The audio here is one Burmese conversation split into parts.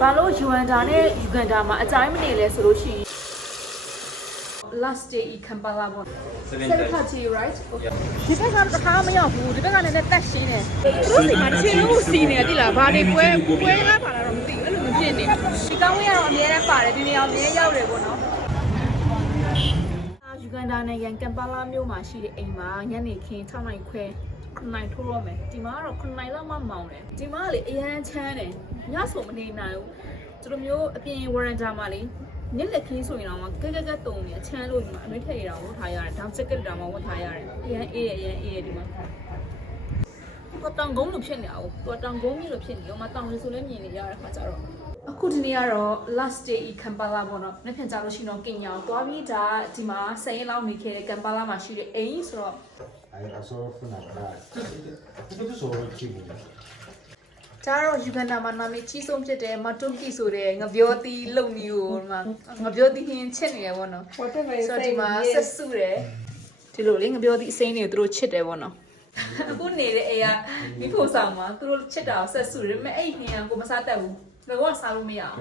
ဘာလို့ယူဂန်ဒါနဲ့ယူဂန်ဒါမှာအကြိုင်းမနေလဲဆိုလို့ရှိရင် last day in Kampala ပေါ့ Seven Seven times. party right okay ဒီဘက်ကတခါမရောက်ဘူးဒီဘက်ကလည်းတက်ရှင်းတယ်သူတို့စီမှာချင်းလို့စီနေတယ်တိလားဘာတွေပွဲပွဲကားပါလာတော့မသိဘူးအဲ့လိုမဖြစ်နေဒီကောင်းဝင်ကတော့အများနဲ့ပါတယ်ဒီနေရာအများရောက်တယ်ပေါ့နော်ယူဂန်ဒါနိုင်ငံကမ်ပါလာမြို့မှာရှိတဲ့အိမ်မှာညနေခင်း6နိုင်ခွဲ 9နိုင်ထိုးတော့မယ်ဒီမှာကတော့9နိုင်လောက်မှမောင်တယ်ဒီမှာကလေအရန်ချမ်းတယ်ညဆိုမနေနိုင်ဘူးသူတို့မျိုးအပြင်ဝရန်ဂျာမှာလေညက်လက်ခင်းဆိုရင်တော့ကဲကဲကဲတုံနေအချမ်းလို့ဒီမှာအနှွေးထည့်ရအောင်ဝတ်ထားရတယ်ဒါစက်ကက်တာမှဝတ်ထားရတယ်အရန်အေးရအရန်အေးရဒီမှာတော့တောင်ကုန်းလိုဖြစ်နေအောင်တော့တောင်ကုန်းကြီးလိုဖြစ်နေရောမတောင်လေးဆိုလည်းမြင်နေရတဲ့ခါကျတော့အခုဒီနေ့ကတော့ last day in Kampala ပေါ့နော်။နေ့ပြန်ကြလို့ရှိရင်တော့ကင်ညာကိုသွားပြီးဒါဒီမှာဆယ်ရင်လောက်နေခဲ့တဲ့ Kampala မှာရှိတဲ့အိမ်ဆိုတော့ Era solo funerale. Tutto solo il cibo. ဒါကတော့ယူဂန်ဒါမှာနာမည်ကြီးဆုံးဖြစ်တဲ့မတုကီဆိုတဲ့ငပြောသီးလုံမျိုးကိုဒီမှာငပြောသီးဟင်းချစ်နေတယ်ပေါ့နော်ဆိုတော့ဒီမှာဆက်စုတယ်ဒီလိုလေငပြောသီးအစိမ်းတွေကိုသူတို့ချစ်တယ်ပေါ့နော်အခုနေတဲ့အိမ်ကမိဖို့ဆောင်မှာသူတို့ချစ်တာကိုဆက်စုတယ်ဒါပေမဲ့အဲ့ဒီဟင်းကကိုမစားတတ်ဘူး လောကစားလို့မရအောင်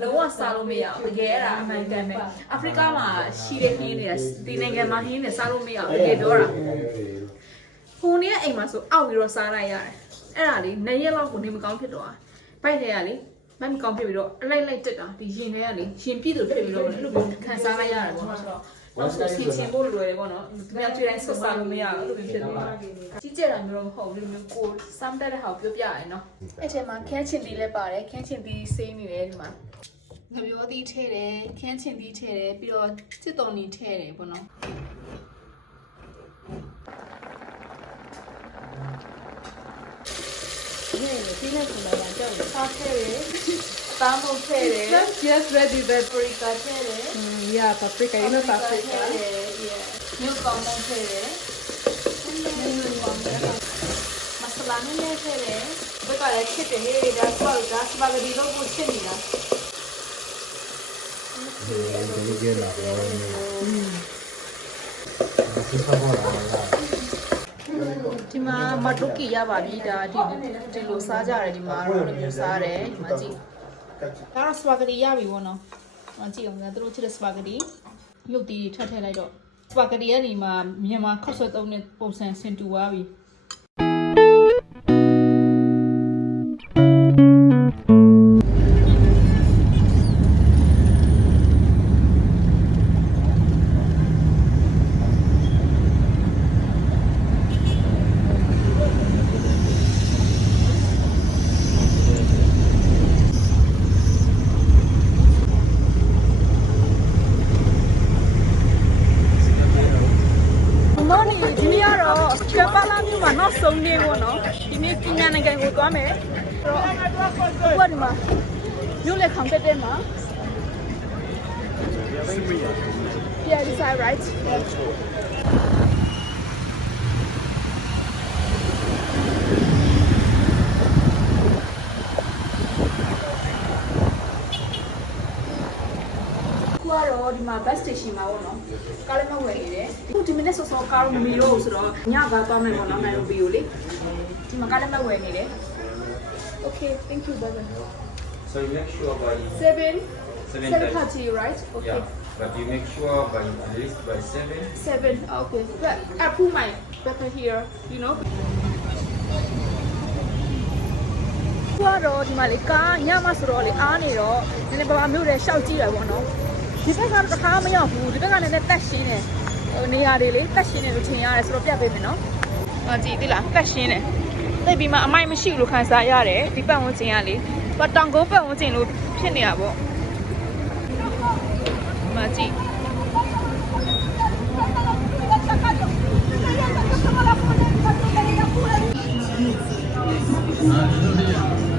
လောကစားလို့မရအောင်တကယ်အဲ့ဒါအမှန်ကန်ပဲအာဖရိကမှာရှိတဲ့ဟင်းတွေကဒီနိုင်ငံမှာဟင်းတွေစားလို့မရအောင်တကယ်ပြောတာဟိုနေ့ကအိမ်မှာဆိုအောက်ပြီးတော့စားလိုက်ရတယ်အဲ့ဒါလေးနှစ်ရက်လောက်ကိုနေမကောင်းဖြစ်တော့อ่ะဘိုက်ထဲကလေဘိုက်မကောင်းဖြစ်ပြီးတော့အလိုက်လိုက်တက်တာဒီရင်ထဲကလေရင်ပြည့်သူဖြစ်ပြီးတော့အဲ့လိုမျိုးခံစားလိုက်ရတယ်ပေါ့နော်ဆိုတော့ နောက်ဆိုဆင်ချင်ဖို့လိုတယ်ပေါ့နော်သူများကြွေးတိုင်းဆွတ်စားလို့မရဘူးအဲ့လိုမျိုးဖြစ်သွားကြီးကျယ်တာမျိုးတော့မဟုတ်ဘူးဒီလိုမျိုးကိုစမ်းတက်တဲ့ဟာကိုပြောပြရနော်အဲ့ထဲမှာခန်းချင်သီးလည်းပါတယ်ခန်းချင်သီးစေးနေတယ်ဒီမှာငပြောသီးထည့်တယ်ခန်းချင်သီးထည့်တယ်ပြီးတော့စစ်တော်နီထည့်တယ်ပေါ့နော်စားထဲတယ်အသားမုတ်ထဲတယ် Just ready that ပရိကာထဲတယ် yeah paprika you know paprika မြို့ကောင်းမုတ်ထဲတယ်မဆလာနည်းနည်းထဲတယ်ဘက်ကလည်းချစ်တယ်ဟေးဒါဆောက်ဒါစပါဂတီလို့ကိုချစ်နေတာ Devi dire la Si fa buona, ဒီမှာမတုကီရပါပြီဒါဒီဒီလိုစားကြတယ်ဒီမှာတော့လိုမျိုးစားတယ်ဒီမှာကြည့်ဒါတော့စပါဂတီရပြီပေါ့နော် ဟောကြည့်အောင်လားသူတို့ချစ်တဲ့စပါဂတီရုပ်သီးတွေထပ်ထည့်လိုက်တော့စပါဂတီကနေမှမြန်မာခောက်ဆွဲသုံးတဲ့ပုံစံဆင်တူသွားပြီ သွားမယ်အဲ့တော့အခုကဒီမှာမြို့လက်ခေါင်တက်တဲ့မှာ Yeah, this side, right? Yeah. ခုကတော့ဒီမှာ bus station မှာပေါ့နော်ကားလည်းမဝယ်နေတယ်ခုဒီမနေ့စောစောကားတော့မမီတော့ဘူးဆိုတော့ညကားသွားမယ်ပေါ့နော်နိုင်လိုဘီကိုလေဒီမှာကားလည်းမဝယ်နေတယ် Okay thank you brother So you make sure by seven seven seven times. party right okay Yeah, but you make sure by at least by seven. seven okay but I put my paper here you know ခုကတော့ဒီမှာလေကားညမဆိုတော့လေအားနေတော့နည်းနည်းပါးပါမြို့တယ်ရှောက်ကြည့်ရပါတော့ဒီဘက်ကတော့တခါမရောက်ဘူးဒီဘက်ကလည်းနည်းနည်းတက်ရှင်းတယ်ဟိုနေရာတွေလေတက်ရှင်းတယ်လို့ထင်ရတယ်ဆိုတော့ပြတ်ပေးမယ်နော်ဟောကြည့်သိလားတက်ရှင်းတယ် သိပြီးမှအမိုက်မရှိဘူးလို့ခံစားရတယ်ဒီပတ်ဝန်းကျင်ကလေဘာတောင်ကုန်းပတ်ဝန်းကျင်လို့ဖြစ်နေတာပေါ့ဒီမှာကြည့်ကျ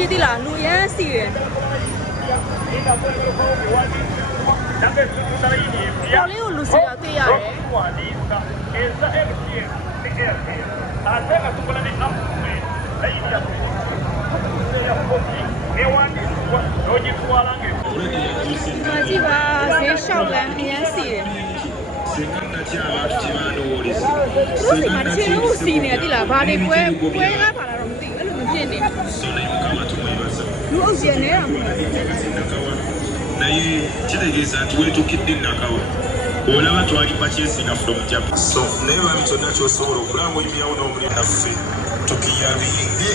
ကြည့်သီးလားလူရမ်းစီတယ်ကိုလေးကိုလူစီတာတွေ့ရတယ်ဒါကြည့်ပါဈေးလျှောက်လမ်းအရန်စီတယ်သူတို့စီမှာချေလို့စီနေတယ်တိလားဘာတွေပွဲပွဲကားပါလားတော့ လူအုပ်ကျန်နေတာမဟုတ်ဘူး naye kitegeeza nti weetuukidde nakawa olaba twalipa kyesinga from japan so naye bami kyonna kyosobola okulaba oyimirawo n'omulimu naffe tukiyabirire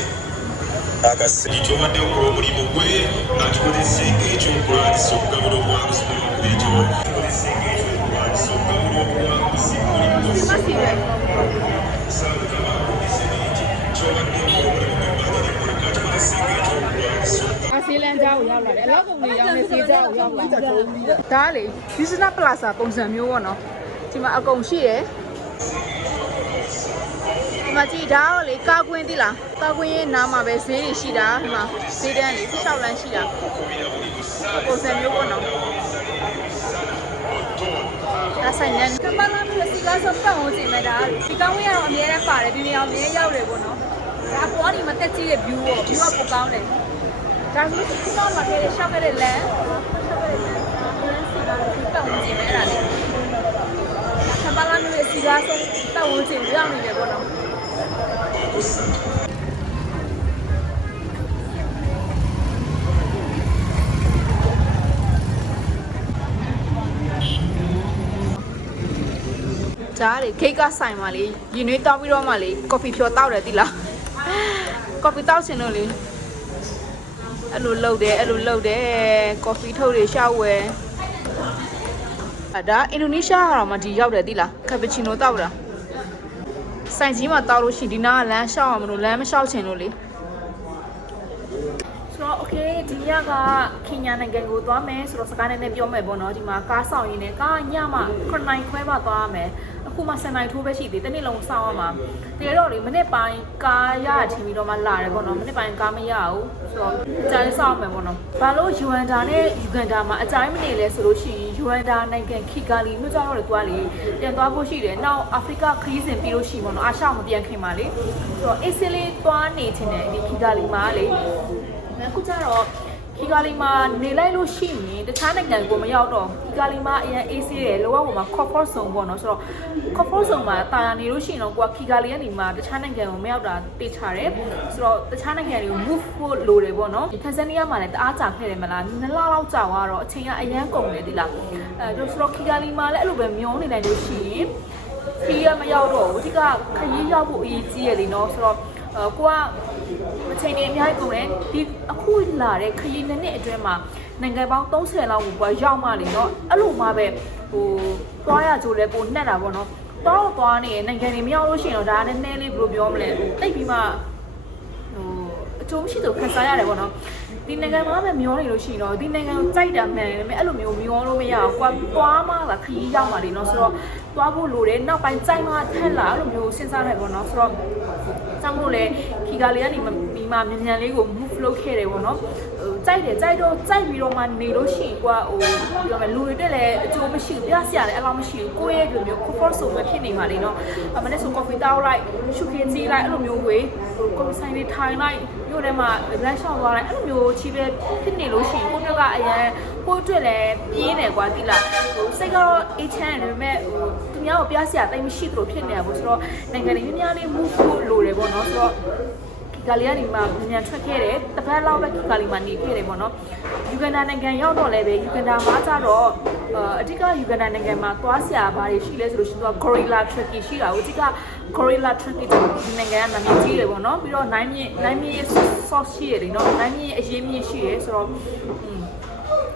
akasegi kyobadde okola omulimu gwe nga kikozesa engeri ekyokulwanyisa okugabula obuwanguzi buliokuba ekyo kikozesa engeri ekyokulwanyisa okugabula obuwanguzi bulimusaaukama akugise niki kyobadde okola omulimu gwe mbanga likoleka kikozesa engeri ekyokulwanyisa အစီလန်ကြားကိုရောက်လာတယ်အလောက်ကုန်လေးရောက်နေစီကြားကိုရောက်လာဒါကလေ business plaza ပုံစံမျိုးပေါ့နော်ဒီမှာအကုန်ရှိရယ်ဒီမှာကြည့်ဒါတော့လေကာကွင်းတိလားကာကွင်းရဲ့နားမှာပဲဈေးတွေရှိတာဒီမှာဈေးတန်းလေး16လမ်းရှိတာပုံစံမျိုးပေါ့နော်ဒါဆိုင်နေကမ္ဘာလာမျိုးစီကားဆိုပတ်ဝန်းကျင်မဲ့ဒါဒီကောင်းဝေးကတော့အများနဲ့ပါတယ်ဒီနေရာအများရောက်တယ်ပေါ့နော်ဒါအပေါ်ကနေမတက်ကြည့်တဲ့ view ပေါ့ view ကပိုကောင်းတယ် ဒါဆိုရင်ခုနကတည်းကရှောက်ခဲ့တဲ့လမ်းရှောက်ခဲ့တဲ့လမ်းလမ်းစီကားကိုပတ်ဝန်းကျင်ပဲအဲ့ဒါလေခမလာမျိုးရဲ့စီကားဆုံးပတ်ဝန်းကျင်ရောက်နေတယ်ပေါ့နော်ကြားလေခိတ်ကဆိုင်မှာလေရင်နွေးတောင်းပြီးတော့မှလေကော်ဖီဖြော်တောက်တယ်တိလားကော်ဖီတောက်ချင်လို့လေ အဲ့လိုလှုပ်တယ်အဲ့လိုလှုပ်တယ်ကော်ဖီထုတ်တွေရှောက်ဝယ်အဒါအင်ဒိုနီးရှားကတော့မဒီရောက်တယ်သိလားကပချီနိုတောက်တာစိုင်ကြီးမှာတောက်လို့ရှိရင်ဒီနားကလမ်းရှောက်အောင်မလို့လမ်းမရှောက်ချင်လို့လေဆိုတော့ okay ဒီညကခင်ညာနိုင်ငံကိုသွားမယ်ဆိုတော့စကားနည်းနည်းပြောမယ်ပေါ့နော်ဒီမှာကားဆောင်ရင်းနဲ့ကားညမှ9နိုင်ခွဲမှသွားရမယ်အ ခုမှ7နိုင်ထိုးပဲရှိသေးတနေ့လုံးစောင့်ရမှာတကယ်တော့လေမနေ့ပိုင်းကားရထင်ပြီးတော့မှလာတယ်ပေါ့နော်မနေ့ပိုင်းကားမရဘူးဆိုတော့အကြိုင်းစောင့်မယ်ပေါ့နော်ဘာလို့ယူအန်ဒါနဲ့ယူဂန်ဒါမှာအကြိုင်းမနေလဲဆိုလို့ရှိရင်ယူအန်ဒါနိုင်ငံခီဂါလီမြို့ကြောက်တော့လေသွားလေပြန်သွားဖို့ရှိတယ်နောက်အာဖရိကခရီးစဉ်ပြီးလို့ရှိရင်ပေါ့နော်အာရှမပြန်ခင်ပါလေဆိုတော့အေးစလေးသွားနေချင်တယ်ဒီခီဂါလီမှာလေအခုကျတော့ ခီဂါလီမှာနေလိုက်လို့ရှိရင်တခြားနိုင်ငံကိုမရောက်တော့ခီဂါလီမှာအရင်အေးဆေးတယ်လောကပေါ်မှာ comfort zone ပေါ့နော်ဆိုတော့ comfort zone မှာတာယာနေလို့ရှိရင်တော့ကိုကခီဂါလီကနေမှာတခြားနိုင်ငံကိုမရောက်တာတေချာတယ်ဆိုတော့တခြားနိုင်ငံတွေကို move ဖို့လိုတယ်ပေါ့နော်ဒီထန်ဇန်နီးယားမှာလည်းတအားကြာခဲ့တယ်မလားနှစ်လလောက်ကြာသွားတော့အချိန်ကအရန်ကုန်တယ်ဒီလားအဲဆိုတော့ခီဂါလီမှာလည်းအဲ့လိုပဲမျောနေနိုင်လို့ရှိရင်ခီးရမရောက်တော့ဘူးဒီကခရီးရောက်ဖို့အရေးကြီးရလေနော်ဆိုတော့အဲ ကိုကအချိန်ကြီးအများကြီးကုန်တယ်ဒီအခုလာတဲ့ခရီးနှစ်နှစ်အတွင်းမှာနိုင်ငံပေါင်း30လောက်ကိုကရောက်မှလေနော်အဲ့လိုမှပဲဟိုသွားရကြိုးလဲပိုနှက်တာပေါ့နော်တော့သွားနေနိုင်ငံတွေမရောက်လို့ရှိရင်တော့ဒါနည်းနည်းလေးဘယ်လိုပြောမလဲတိတ်ပြီးမှဟိုအကျိုးမရှိတော့ခံစားရတယ်ပေါ့နော်ဒီနိုင်ငံမှာပဲမျောနေလို့ရှိရင်တော့ဒီနိုင်ငံကိုကြိုက်တာမှန်တယ်ဒါပေမဲ့အဲ့လိုမျိုးမျောလို့မရအောင်ကွာသွားမှလာခရီးရောက်မှလေနော်ဆိုတော့သွားဖို့လိုတယ်နောက်ပိုင်းကြိုက်မှထက်လာအဲ့လိုမျိုးစဉ်းစားတယ်ပေါ့နော်ဆိုတော့ ကြောင့်မို့လဲခီဂါလီကနေဒီမှာမြန်မြန်လေးကို move လုပ်ခဲ့တယ်ပေါ့နော်ဟိုကြိုက်တယ်ကြိုက်တော့ကြိုက်ပြီးတော့မှနေလို့ရှိရင်ကွာဟိုပြောမယ်လူတွေတက်လည်းအကျိုးမရှိဘူးပြဆရာလည်းအလောက်မရှိဘူးကိုယ့်ရဲ့လိုမျိုး comfort zone ပဲဖြစ်နေမှာလေနော်အမနဲ့ဆို coffee တောက်လိုက်ရှုခင်းကြီးလိုက်အဲ့လိုမျိုးဝေးဟို coffee ဆိုင်လေးထိုင်လိုက်မြို့ထဲမှာ lunch ရှောက်သွားလိုက်အဲ့လိုမျိုးချီးပဲဖြစ်နေလို့ရှိရင်ကိုယ့်တို့ကအရင်ကိုယ့်အတွက်လည်းပြင်းတယ်ကွာတိလားဟိုစိတ်ကတော့အေးချမ်းတယ်ဒါပေမဲ့ဟိုသူ များကိုပြဆရာတိတ်မရှိသလိုဖြစ်နေတာပေါ့ဆိုတော့နိုင်ငံတွေများများလေး move ဖို့လိုတယ်ပေါ့နော်ဆိုတော့ဂါလီကနေမှမြန်ထွက်ခဲ့တယ်တပတ်လောက်ပဲဂါလီမှာနေခဲ့တယ်ပေါ့နော်ယူဂန်ဒါနိုင်ငံရောက်တော့လည်းပဲယူဂန်ဒါမှာကျတော့အဓိကယူဂန်ဒါနိုင်ငံမှာသွားစရာဘာတွေရှိလဲဆိုလို့ရှိရင်သူက gorilla turkey ရှိတာကိုအဓိက gorilla turkey ဒီနိုင်ငံကနာမည်ကြီးတယ်ပေါ့နော်ပြီးတော့နိုင်မြင့်နိုင်မြင့်ရဲ့ sauce ရှိရတယ်နော်နိုင်မြင့်ရဲ့အရေးမြင့်ရှိတယ်ဆိုတော့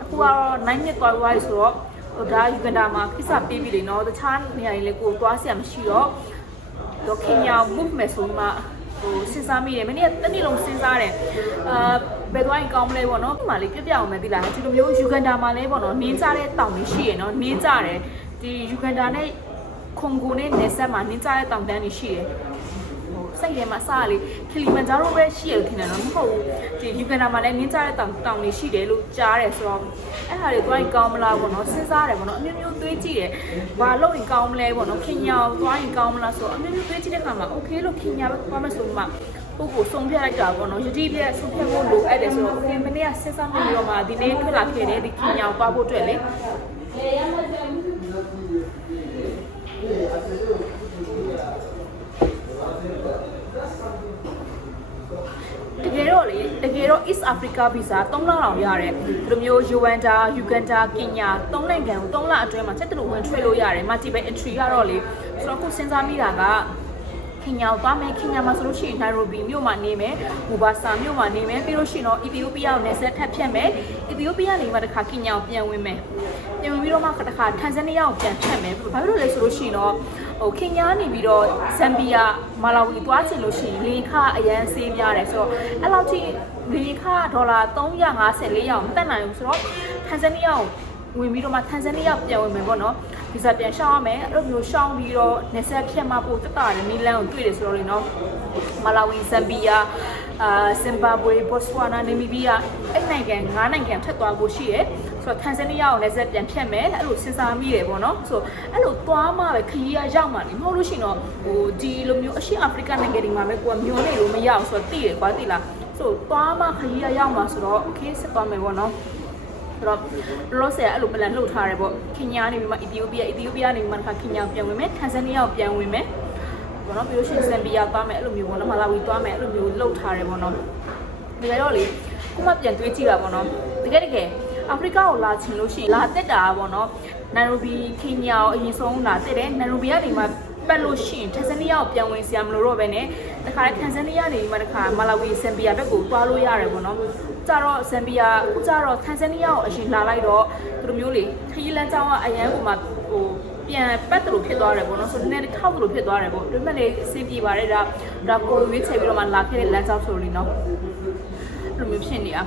အခုကတော့နိုင်မြင့်သွားသွားပြီဆိုတော့ဟို ဒါယူဂန်ဒါမှာကိစ္စပေးပြီလေနော်တခြားနေရာတွေလည်းကိုသွားစရာမရှိတော့တော့ခင်ညာ move မယ်ဆိုမှဟိုစဉ်းစားမိတယ်မနေ့ကတစ်နေ့လုံးစဉ်းစားတယ်အာဘယ်သွားရင်ကောင်းမလဲပေါ့နော်ဒီမှာလေးပြပြအောင်မယ်သိလားဒီလိုမျိုးယူဂန်ဒါမှာလဲပေါ့နော်နင်းကြတဲ့တောင်တွေရှိရနော်နင်းကြတယ်ဒီယူဂန်ဒါနဲ့ခွန်ဂိုနဲ့နယ်ဆက်မှာနင်းကြတဲ့တောင်တန်းတွေရှိတယ်ဟို စိတ်ထဲမှာစားလေကီလီမန်ဂျာရိုပဲရှိရခင်တယ်နော်မဟုတ်ဘူးဒီယူဂန်ဒါမှာလည်းနင်းကြတဲ့တောင်တောင်တွေရှိတယ်လို့ကြားတယ်ဆိုတော့အဲ့ဟာတွေသွားရင်ကောင်းမလားပေါ့နော်စဉ်းစားတယ်ပေါ့နော်အမျိုးမျိုးတွေးကြည့်တယ်ဘာလို့ရင်ကောင်းမလဲပေါ့နော်ခင်ညာသွားရင်ကောင်းမလားဆိုတော့အမျိုးမျိုးတွေးကြည့်တဲ့အခါမှာ okay လို့ခင်ညာပဲသွားမယ်ဆိုမှပုဂ္ဂိုလ်ဆုံးဖြတ်လိုက်တာပေါ့နော်ယတိပြည့်ဆုံးဖြတ်ဖို့လိုအပ်တယ်ဆိုတော့ဒီမနေ့ကစဉ်းစားနေပြီးတော့မှဒီနေ့ထွက်လာခဲ့တဲ့ဒီခင်ညာကိုပါဖို့အတွက်လေ တကယ်တော့ East Africa visa 3လလောက်ရတယ်ဒီလိုမျိုး Uganda Uganda Kenya 3နိုင်ငံကို3လအတွင်းမှာချက်တလူဝင်ထွေးလို့ရတယ် multiple entry ကတော့လေဆိုတော့အခုစဉ်းစားမိတာကခင်ညာကိုသွားမယ်ခင်ညာမှာဆိုလို့ရှိရင်နိုင်ရိုဘီမြို့မှာနေမယ်ဘူဘာဆာမြို့မှာနေမယ်ပြီးလို့ရှိရင်တော့အီသီယိုးပီးယားကိုနယ်စပ်ထပ်ဖြတ်မယ်အီသီယိုးပီးယားနေမှာတစ်ခါခင်ညာကိုပြန်ဝင်မယ်ပြန်ဝင်ပြီးတော့မှတစ်ခါတန်ဇန်နီးယားကိုပြန်ဖြတ်မယ်ဘာဖြစ်လို့လဲဆိုလို့ရှိရင်တော့ ဟိုခင်ညာနေပြီးတော့ဇမ်ဘီယာမာလာဝီသွားချင်လို့ရှိရင်လေခအရန်ဆေးများတယ်ဆိုတော့အဲ့လောက်ထိလေခဒေါ်လာ350 400အောင်မတက်နိုင်ဘူးဆိုတော့တန်ဇန်နီးယားကိုဝင်ပြီးတော့မှတန်ဇန်နီးယားပြန်ဝင်မယ်ပေါ့နော်ဗီဇာပြန်ရှောင်းရမယ်အဲ့လိုမျိုးရှောင်းပြီးတော့နေဆက်ဖြတ်မှပို့တက်တာတဲ့နီလန်ကိုတွေ့တယ်ဆိုတော့လေနော်မလာဝီဇမ်ဘီယာ အာဇင်ဘာဘွေဘော့စဝါနာနေမီဘီယာအဲ့နိုင်ငံ၅နိုင်ငံထက်သွားဖို့ရှိတယ်ဆိုတော့တန်ဇန်နီးယားကိုလည်းဆက်ပြန်ဖြတ်မယ်အဲ့လိုစဉ်းစားမိတယ်ပေါ့နော်ဆိုအဲ့လိုသွားမှပဲခရီးရရောက်မှနေမဟုတ်လို့ရှိရင်တော့ဟိုဒီလိုမျိုးအရှေ့အာဖရိကနိုင်ငံတွေမှာပဲကိုကမျောနေလို့မရအောင်ဆိုတော့သိတယ်ကွာသိလားဆိုသွားမှခရီးရရောက်မှဆိုတော့ okay ဆက်သွားမယ်ပေါ့နော်ဆိုတော့လောဆယ်အဲ့လို plan လှုပ်ထားတယ်ပေါ့ခင်ညာနေပြီးမှအီသီယိုးပီးယားအီသီယိုးပီးယားနေပြီးမှတစ်ခါခင်ညာပြန်ဝင်မယ်တန်ဇန်နီးယားကိုပြန်ဝင်မယ် ဘောနော်ပြီးလို့ရှိရင်ဇမ်ဘီယာသွားမယ်အဲ့လိုမျိုးပေါ့နော်မလာဝီသွားမယ်အဲ့လိုမျိုးလှုပ်ထားတယ်ပေါ့နော်တကယ်တော့လေခုမှပြန်တွေးကြည့်တာပေါ့နော်တကယ်တကယ်အာဖရိကကိုလာချင်လို့ရှိရင်လာတက်တာပေါ့နော်နိုင်ရိုဘီခင်ညာကိုအရင်ဆုံးလာတက်တယ်နိုင်ရိုဘီကနေမှပတ်လို့ရှိရင်တန်ဇန်နီးယားကိုပြန်ဝင်စရာမလိုတော့ပဲနဲ့တခါတန်ဇန်နီးယားနေပြီးမှတခါမလာဝီဇမ်ဘီယာဘက်ကိုသွားလို့ရတယ်ပေါ့နော်ကြတော့ဇမ်ဘီယာအခုကြတော့တန်ဇန်နီးယားကိုအရင်လာလိုက်တော့ဒီလိုမျိုးလေခရီးလမ်းကြောင်းကအရန်ကိုမှဟို ပြန်ပတ်တယ်လို့ဖြစ်သွားတယ်ပေါ့နော်ဆိုတော့နည်းနည်းတစ်ခေါက်လို့ဖြစ်သွားတယ်ပေါ့ဒါပေမဲ့လေအဆင်ပြေပါတယ်ဒါဒါကိုရွေးချယ်ပြီးတော့မှလာခဲ့တဲ့လမ်းကြောင်းဆိုလို့လေနော်လိုမျိုးဖြစ်နေတာ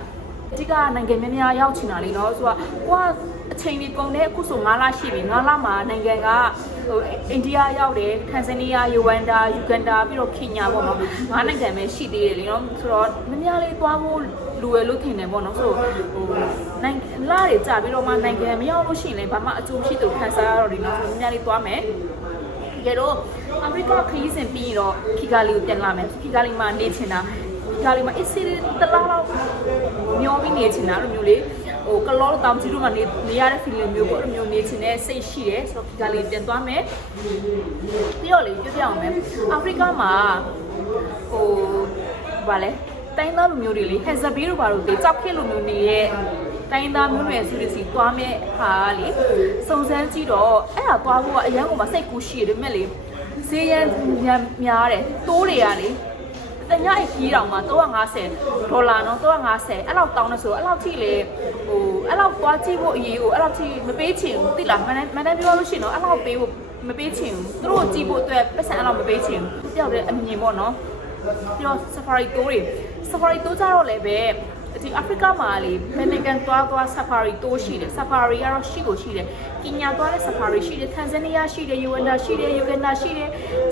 အဓိကနိုင်ငံများများရောက်ချင်တာလေနော်ဆိုတော့ကိုကအချိန်ကြီးကုန်တဲ့အခုဆို9လရှိပြီ9လမှာနိုင်ငံကဟိုအိန္ဒိယရောက်တယ်တန်ဇန်နီးယားယူဂန်ဒါယူဂန်ဒါပြီးတော့ကင်ညာပေါ့နော်ငါးနိုင်ငံပဲရှိသေးတယ်လေနော်ဆိုတော့များများလေးသွားဖို့ လူရလို့ထင်တယ်ပေါ့နော်ဆိုတော့ဟိုနိုင်ငံလာတွေကြာပြီးတော့မှနိုင်ငံမရောက်လို့ရှိရင်လည်းဘာမှအကျိုးရှိသူခံစားရတော့လေနော်ဆိုတော့များများလေးသွားမယ်တကယ်တော့အမေရိကခရီးစဉ်ပြီးရင်တော့ခီဂါလီကိုပြန်လာမယ်ခီဂါလီမှာနေချင်တာခီဂါလီမှာအစ်စီတလားလောက်မျောပြီးနေချင်တာလိုမျိုးလေဟိုကလောတောင်ကြီးတို့မှာနေနေရတဲ့ feeling မျိုးပေါ့အဲ့လိုမျိုးနေချင်တဲ့စိတ်ရှိတယ်ဆိုတော့ခီဂါလီပြန်သွားမယ်ပြီးတော့လေပြောပြအောင်မယ်အာဖရိကမှာဟိုဗာလဲ တိုင်းသားလူမျိုးတွေလေဟက်ဇဘီတို့ဘာလို့တေကြောက်ခစ်လူမျိုးနေရဲ့တိုင်းသားမျိုးနွယ်စုတွေစီသွားမဲ့ဟာကလေစုံစမ်းကြည့်တော့အဲ့ဒါသွားဖို့ကအရန်ကမှစိတ်ကူးရှိရတယ်မြက်လေဈေးရန်များများတယ်တိုးတွေကလေတညအိကြီးတောင်မှာ350ဒေါ်လာနော်350အဲ့လောက်တောင်းနေဆိုတော့အဲ့လောက်ထိလေဟိုအဲ့လောက်သွားကြည့်ဖို့အရေးကိုအဲ့လောက်ထိမပေးချင်ဘူးသိလားမန်မန်ပြောလို့ရှိရင်တော့အဲ့လောက်ပေးဖို့မပေးချင်ဘူးသူတို့ကြည့်ဖို့အတွက်ပတ်စံအဲ့လောက်မပေးချင်ဘူးတယောက်တည်းအမြင်ပေါ့နော် ပြီးတော့ safari tour တွေ safari tour ကြတော့လည်းပဲဒီ Africa မှာလေဘယ်နိုင်ငံသွားသွား safari tour ရှိတယ် safari ကတော့ရှိကိုရှိတယ်ကင်ညာသွားတဲ့ safari ရှိတယ် Tanzania ရှိတယ် Uganda ရှိတယ် Uganda ရှိတယ်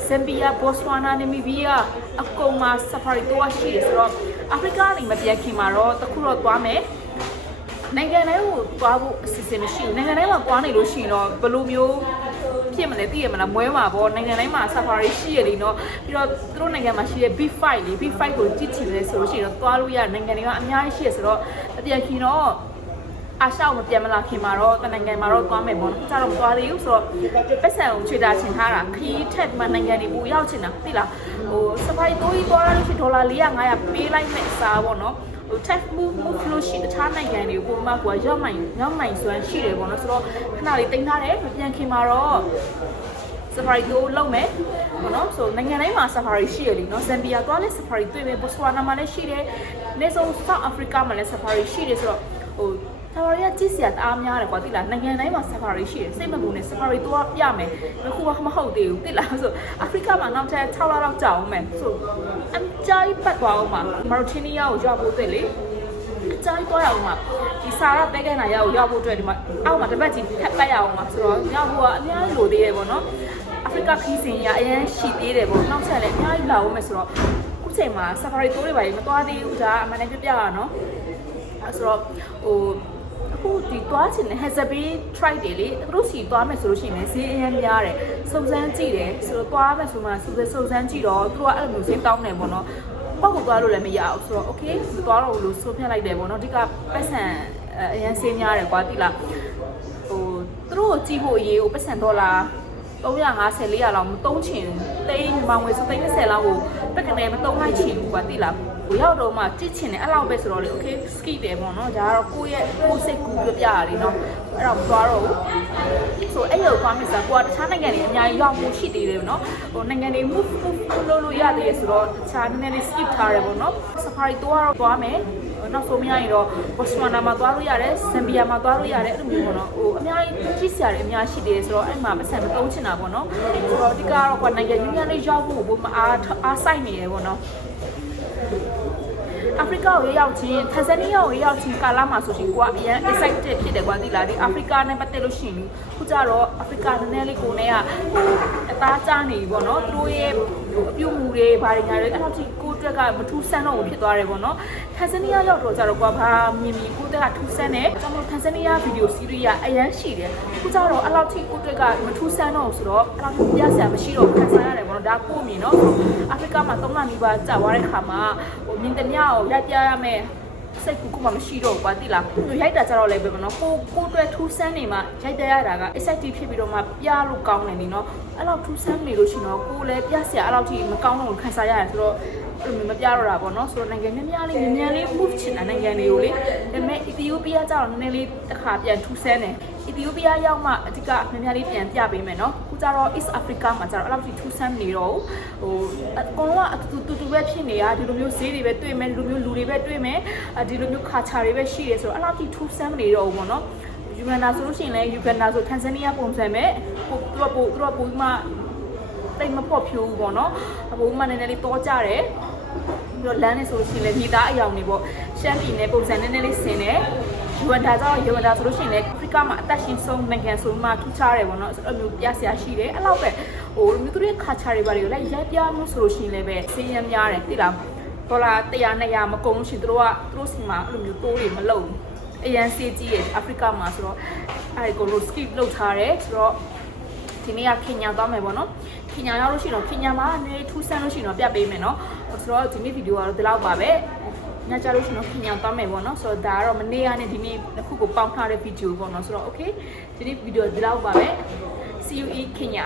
Zambia Botswana Namibia အကုန်မှာ safari tour ရှိတယ်ဆိုတော့ Africa ကနေမပြန်ခင်မှာတော့တခုတော့သွားမယ်နိုင်ငံတိုင်းကိုသွားဖို့အစီအစဉ်မရှိဘူးနိုင်ငံတိုင်းမှာသွားနေလို့ရှိရင်တော့ဘယ်လိုမျိုး ဖြစ်မလဲသိရမလားမွဲမှာပေါ့နိုင်ငံတိုင်းမှာ safari ရှိရလीเนาะပြီးတော့သူတို့နိုင်ငံမှာရှိတဲ့ B5 လေ B5 ကိုကြည့်ချင်တယ်ဆိုလို့ရှိရင်တော့သွားလို့ရနိုင်ငံတွေကအများကြီးရှိရဆိုတော့အပြန်ခင်တော့အာရှကိုမပြန်မလာခင်မှာတော့တနိုင်ငံမှာတော့သွားမယ်ပေါ့နော်။ကျတော့မသွားသေးဘူးဆိုတော့ပတ်စံကိုချွေတာချင်ထားတာခီးထက်မှနိုင်ငံတွေပူရောက်ချင်တာသိလားဟို safari တိုးကြီးသွားလို့ရှိရင်ဒေါ်လာ400 500ပေးလိုက်မဲ့အစားပေါ့နော်။ ဟို tech move move လို့ရှိရင်တခြားနိုင်ငံတွေကိုကိုမကွာရောက်နိုင်ရောက်နိုင်စွမ်းရှိတယ်ပေါ့နော်ဆိုတော့ခဏလေးတင်ထားတယ်မပြန်ခင်မှာတော့ safari ကိုလုပ်မယ်ပေါ့နော်ဆိုနိုင်ငံတိုင်းမှာ safari ရှိရလीเนาะဇမ်ဘီယာသွားလဲ safari တွေ့မယ်ဘော့စဝါနာမှာလည်းရှိတယ်နေဆုံး South Africa မှာလည်း safari ရှိတယ်ဆိုတော့ဟို safari ကကြည့်စရာတအားများတယ်ကွာတိလားနိုင်ငံတိုင်းမှာ safari ရှိတယ်စိတ်မပူနဲ့ safari တော့ပြမယ်အခုမှမဟုတ်သေးဘူးတိလားဆို Africa မှာနောက်ထပ်6လလောက်ကြာအောင်မယ်ဆိုအမ်ကြိုင်ပတ်သွားအောင်မှာမာရိုတီနီယာကိုရောက်ဖို့တွေ့လေအကြိုင်သွားရအောင်မှာဒီစာရပဲကန်နာရောက်ရောက်ဖို့အတွက်ဒီမှာအောက်မှာတစ်ပတ်ကြီးထပ်လိုက်ရအောင်မှာဆိုတော့ရောက်ဖို့ကအများကြီးလိုသေးတယ်ပေါ့နော်အာဖရိကခီးစဉ်ရအရင်ရှိသေးတယ်ပေါ့နောက်ဆက်လည်းအများကြီးလာအောင်မယ်ဆိုတော့ခုချိန်မှာ safari tour တွေပါမသွားသေးဘူးဒါအမှန်တမ်းပြပြရအောင်နော်အဲဆိုတော့ဟို အခုဒီသွားချင်တဲ့ Hazabi try တွေလေသူတို့စီသွားမယ်ဆိုလို့ရှိရင်ဈေးအရင်များတယ်စုံစမ်းကြည့်တယ်ဆိုတော့သွားမယ်ဆိုမှစုံစုံစမ်းကြည့်တော့သူတို့ကအဲ့လိုမျိုးဈေးတောင်းတယ်ပေါ့နော်ပောက်ကိုသွားလို့လည်းမရအောင်ဆိုတော့ okay မသွားတော့ဘူးလို့ဆိုပြလိုက်တယ်ပေါ့နော်အဓိကပတ်စံအရင်ဈေးများတယ်ကွာတိလားဟိုသူတို့ကိုကြည့်ဖို့အရေးကိုပတ်စံဒေါ်လာ350 400လောက်မသုံးချင်ဘူးတိန်းမောင်ဝယ်ဆိုတိန်း30လောက်ကိုပက်ကနေမသုံးလိုက်ချင်ဘူးကွာသိလား ဟိုရောက်တော့မှကြည့်ချင်တယ်အဲ့လောက်ပဲဆိုတော့လေ okay ski တယ်ပေါ့နော်ဒါကတော့ကိုယ့်ရဲ့ကိုယ်စိတ်ကူပြပြရတယ်နော်အဲ့တော့မသွားတော့ဘူးဆိုအဲ့လိုသွားမိစားကိုကတခြားနိုင်ငံတွေအများကြီးရောက်မှုရှိသေးတယ်နော်ဟိုနိုင်ငံတွေ move move လုပ်လို့ရသေးရဆိုတော့တခြားနည်းနည်းလေး skip ထားတယ်ပေါ့နော် safari သွားတော့သွားမယ်နောက်ဆုံးမရရင်တော့ Botswana မှာသွားလို့ရတယ်။ Zambia မှာသွားလို့ရတယ်အဲ့လိုမျိုးပေါ့နော်။ဟိုအများကြီးကြည့်စရာတွေအများရှိသေးတယ်ဆိုတော့အဲ့မှာမဆန်မသုံးချင်တာပေါ့နော်။ဆိုတော့ဒီကတော့ကွာနိုင်ငံယူနီယံလေးရောက်ဖို့ဘုမအားအားဆိုင်နေတယ်ပေါ့နော်။ အာဖရိကကိုရောက်ချင်းတန်ဇန်နီးယားကိုရောက်ချင်းကာလာမှာဆိုရှင်ကိုကအရင် excited ဖြစ်တယ်ကွာဒီလားဒီအာဖရိကနဲ့ပတ်သက်လို့ရှိရင်ခုကြတော့အာဖရိကနည်းနည်းလေးကိုနဲ့ကဟိုအသားကျနေပြီပေါ့နော်သူတို့ရဲ့ဟိုအပြုတ်မှုတွေဘာတွေညာတွေအဲ့တော့ဒီကို တက်ကမထူးဆန်းတော့ဘူးဖြစ်သွားတယ်ပေါ့နော်တန်ဇန်နီးယားရောက်တော့ကြတော့ကွာဘာမြင်မြင်ကိုတက်ကထူးဆန်းတယ်ကျွန်တော်တန်ဇန်နီးယားဗီဒီယိုစီးရီးကအရန်ရှိတယ်ခုကြတော့အဲ့လောက်ထိကိုတက်ကမထူးဆန်းတော့ဘူးဆိုတော့အဲ့လောက်ထိပြဆရာမရှိတော့ခံစားရတယ်ပေါ့နော်ဒါကိုမြင်နော်အာဖရိကမှာ၃လနီးပါးကြာသွားတဲ့ခါမှာဟိုမြင်တမျှကိုရိုက်ပြရမယ်စိတ်ကူကမှမရှိတော့ဘူးကွာတိလားသူရိုက်တာကြတော့လည်းပဲမနော်ကိုကိုအတွက်ထူးဆန်းနေမှရိုက်တဲ့ရတာက excited ဖြစ်ပြီးတော့မှပြလို့ကောင်းတယ်နေနော်အဲ့လောက်ထူးဆန်းနေလို့ရှိရင်တော့ကိုလည်းပြဆရာအဲ့လောက်ထိမကောင်းတော့ခံစားရတယ်ဆိုတော့ အဲ့လိုမျိုးမပြတော့တာပေါ့နော်ဆိုတော့နိုင်ငံများများလေးမြန်မြန်လေး move ချင်တာနိုင်ငံတွေကိုလေဒါပေမဲ့ Ethiopia ကျတော့နည်းနည်းလေးတစ်ခါပြန်ထူးဆန်းတယ် Ethiopia ရောက်မှအဓိကမြန်မြန်လေးပြန်ပြပေးမယ်နော်ခုကျတော့ East Africa မှာကျတော့အဲ့လောက်ထိထူးဆန်းမနေတော့ဘူးဟိုအကုန်လုံးကအတူတူတူပဲဖြစ်နေတာဒီလိုမျိုးဈေးတွေပဲတွေ့မယ်ဒီလိုမျိုးလူတွေပဲတွေ့မယ်ဒီလိုမျိုးခါချာတွေပဲရှိတယ်ဆိုတော့အဲ့လောက်ထိထူးဆန်းမနေတော့ဘူးပေါ့နော်ယူဂန်ဒါဆိုလို့ရှိရင်လည်းယူဂန်ဒါဆိုတန်ဇန်နီးယားပုံစံပဲပို့သူကပို့သူကပို့မှတိတ်မပေါ့ဖြိုးဘူးပေါ့နော်ပို့မှနည်းနည်းလေးတောကြတယ် ပြီးတော့လမ်းနေဆိုလို့ရှိရင်လည်းမိသားအယောင်တွေပေါ့ရှမ်းပြည်နယ်ပုံစံနည်းနည်းလေးဆင်တယ်ယူဂန်ဒါကြောင့်ယူဂန်ဒါဆိုလို့ရှိရင်လည်းအာဖရိကမှာအသက်ရှင်ဆုံးနိုင်ငံဆိုမှထူးခြားတယ်ပေါ့နော်ဆိုတော့မျိုးပြဆရာရှိတယ်အဲ့လောက်ပဲဟိုလူတို့ရဲ့ခါချာတွေပါတွေကိုလည်းရိုက်ပြမှုဆိုလို့ရှိရင်လည်းပဲစင်းရမ်းများတယ်သိလားဒေါ်လာ100 200မကုန်လို့ရှိရင်တို့ကသူတို့စီမှာအဲ့လိုမျိုးတိုးတွေမလုံဘူးအရန်စေးကြီးရဲ့အာဖရိကမှာဆိုတော့အဲ့ဒီကိုလို့ skip လုပ်ထားတယ်ဆိုတော့ဒီနေ့ကခင်ညာသွားမယ်ပေါ့နော်ခင်ညာရောက်လို့ရှိရင်တော့ခင်ညာမှာနေထူးဆန်းလို့ရှိရင်တော့ပြပေးမယ်နော် ဆိုတော့ဒီနေ့ဗီဒီယိုကတော့ဒီလောက်ပါပဲညကြလို့ရှိရင်တော့ခင်ညာသွားမယ်ပေါ့နော်ဆိုတော့ဒါကတော့မနေ့ကနဲ့ဒီနေ့တစ်ခုကိုပေါင်းထားတဲ့ဗီဒီယိုပေါ့နော်ဆိုတော့ okay ဒီနေ့ဗီဒီယိုဒီလောက်ပါပဲ see you in Kenya